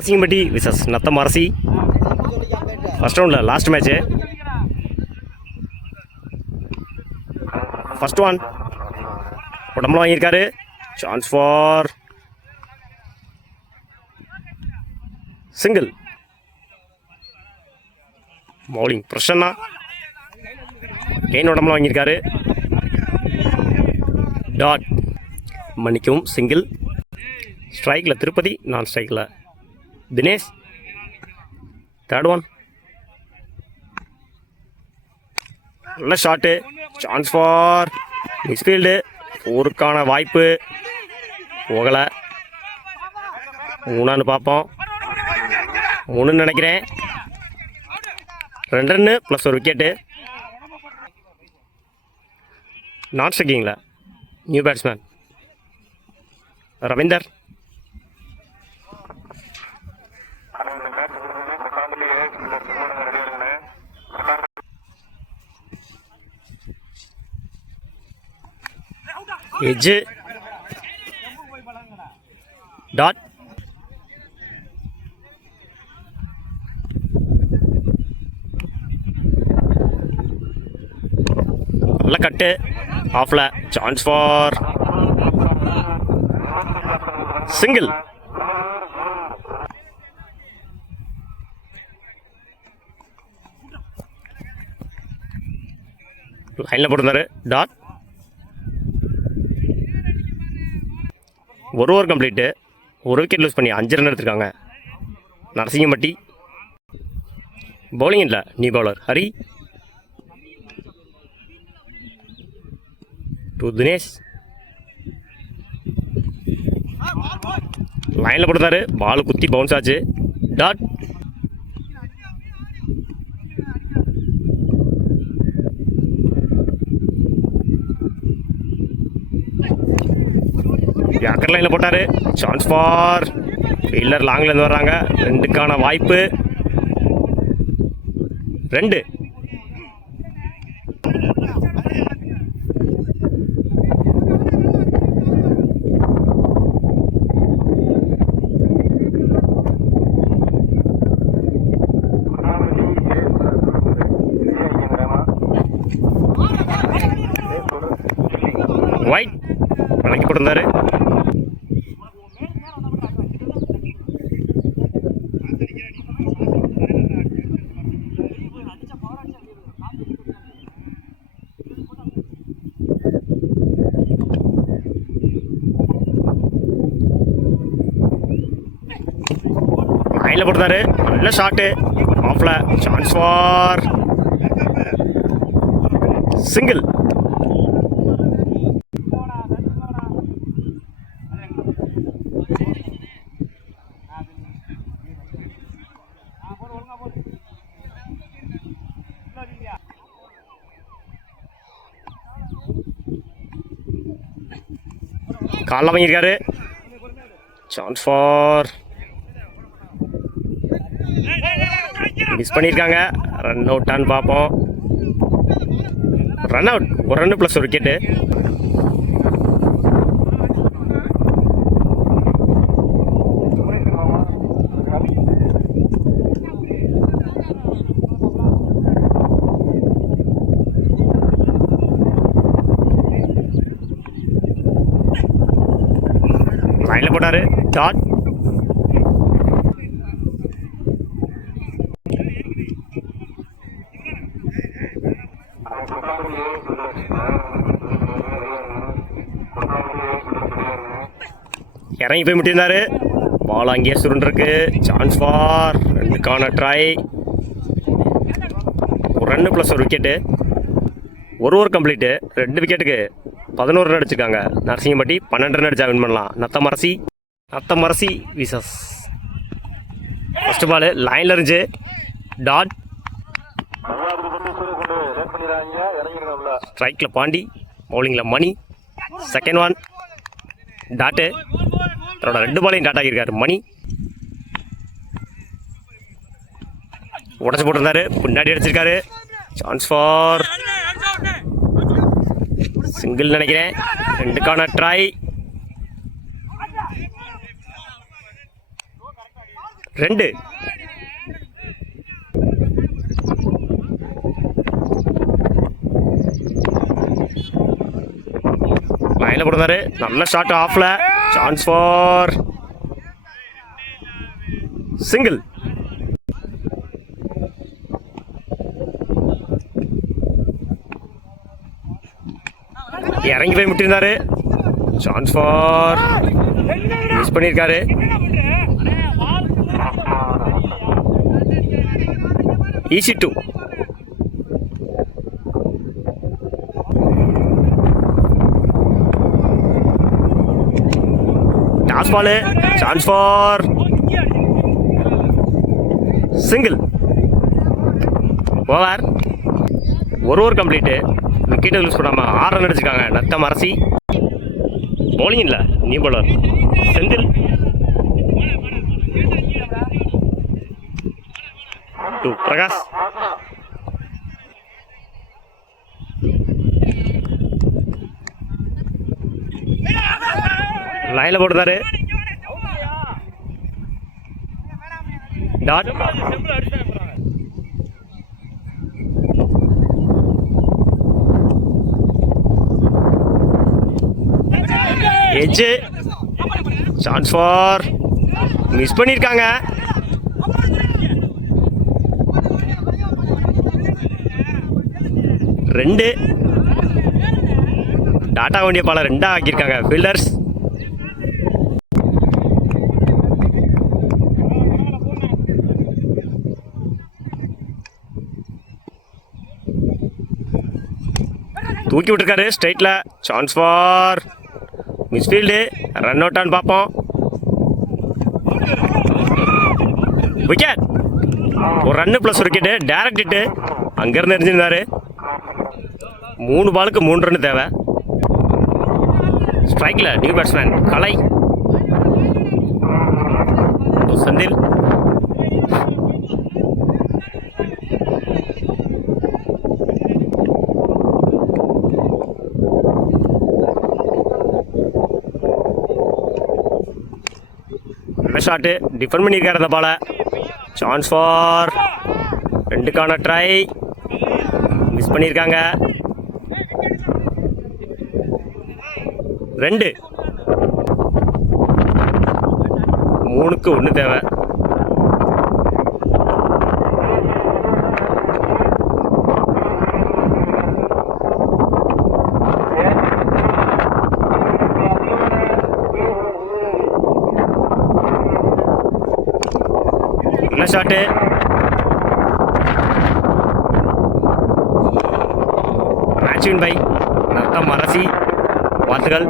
Narasingampatti versus Nathamarasi first ரவுண்டில் last match. First one உடம்புல வாங்கியிருக்காரு. Chance for single. Bowling Prasanna கெயின் உடம்புல வாங்கியிருக்காரு. டாட் மன்னிக்கவும் சிங்கிள். ஸ்ட்ரைக்கில் திருப்பதி, நான் ஸ்ட்ரைக்கில் தினேஷ். தேர்ட் ஒன் நல்ல ஷாட்டு. Chance for misfield. ஊருக்கான வாய்ப்பு போகலை. மூணான்னு பார்ப்போம். மூணுன்னு நினைக்கிறேன். 2 ரன்னு ப்ளஸ் ஒரு விக்கெட்டு. நாட் ஸ்ட்ரைக்கிங்கில் new batsman Ravinder. Edge dot. நல்ல கட்டு ஆஃப்ல. Chance for single. லைனில் போட்டிருந்தாரு. டாட். ஒரு ஓவர் கம்ப்ளீட்டு. ஒரு விக்கெட் லூஸ் பண்ணி 5 ரன் எடுத்திருக்காங்க நரசிங்கம்பட்டி. பவுலிங் இல்லை, new bowler Hari. To Dinesh. லைனில் போட்டிருந்தாரு. பால் குத்தி பவுன்ஸ் ஆச்சு. டாட். யாக்கர் லைனில் போட்டார். சான்ஸ் ஃபார் ஃபீல்டர் லாங்லேருந்து வர்றாங்க. 2க்கான வாய்ப்பு. 2. ஒயிட் வழங்கி போட்டிருந்தாரு. லைனில் போட்டிருந்தாரு. நல்ல ஷாட்டு ஆஃப்ல. Chance for single. காலில் வாங்கியிருக்காரு. சான்ஸ் ஃபார் மிஸ் பண்ணியிருக்காங்க. ரன் அவுட்டான்னு பார்ப்போம். Run out. 1 ரன்னு ப்ளஸ் ஒரு விக்கெட்டு. லைனில் போட்டார். டாட். இறங்கி போய் முட்டியிருந்தாரு. பால் அங்கேயே சுருண்டிருக்கு. சான்ஸ் ஃபார் 2க்கான ட்ரை. 1 ரன்னு ப்ளஸ் ஒரு விக்கெட்டு. ஒரு ஓவர் கம்ப்ளீட்டு. 2 விக்கெட்டுக்கு 11 ரன் அடிச்சிருக்காங்க நரசிங்கம்பட்டி. 12 ரன் அடிச்சா வின் பண்ணலாம் நத்தமரசி விசஸ். ஃபர்ஸ்ட் பால் லைனில் இருந்துச்சு. டாட். ஸ்ட்ரைக்கில் பாண்டி, பவுலிங்கில் மணி. Second one dot. தன்னோட 2 பாலையும் டாட் ஆகியிருக்காரு மணி. உடச்சி போட்டிருந்தாரு. பின்னாடி அடிச்சிருக்காரு. சான்ஸ் ஃபார் சிங்கிள் நினைக்கிறேன். 2க்கான ட்ரை. 2 லைனில் போடுறாரு. நல்ல ஷாட் ஆஃப்ல. Chance for single. இறங்கி போய் முட்டிருந்தாரு. சான்ஸ் ஃபார் மிஸ் பண்ணியிருக்காரு. Easy 2. Toss ball. Chance for single. Over. ஒரு ஓவர் கம்ப்ளீட்டு. விக்கெட்டை லூஸ் பண்ணாமல் 6 ரன் அடிச்சிருக்காங்க நத்தம் அரசி. பவுலிங் இல்லை, நியூ பவுலர் செந்தில். 2 பிரகாஷ். லைனில் போட்டுறாரு. Dot. Edge. Chance for miss பண்ணியிருக்காங்க. ரெண்டு. டாட்டா வேண்டிய பால 2 ஆக்கியிருக்காங்க ஃபீல்டர்ஸ். தூக்கி விட்டுருக்காரு ஸ்ட்ரைட்டில். Chance for misfield. ரன் அவுட்டான்னு பார்ப்போம். விக்கெட். ஒரு ரன்னு ப்ளஸ் ஒரு விக்கெட்டு. Direct hit. அங்கேருந்து எரிஞ்சிருந்தாரு. 3 பாலுக்கு 3 ரன்னு தேவை. ஸ்ட்ரைக்கில் new batsman Kalai. Senthil. Shot defend பண்ணியிருக்காரு அந்த பாலை. சான்ஸ் ஃபார் 2க்கான ட்ரை. மிஸ் பண்ணியிருக்காங்க. 2. 3க்கு 1 தேவை. நல்ல shot. Match win by Natham Arasi. வாழ்த்துக்கள்.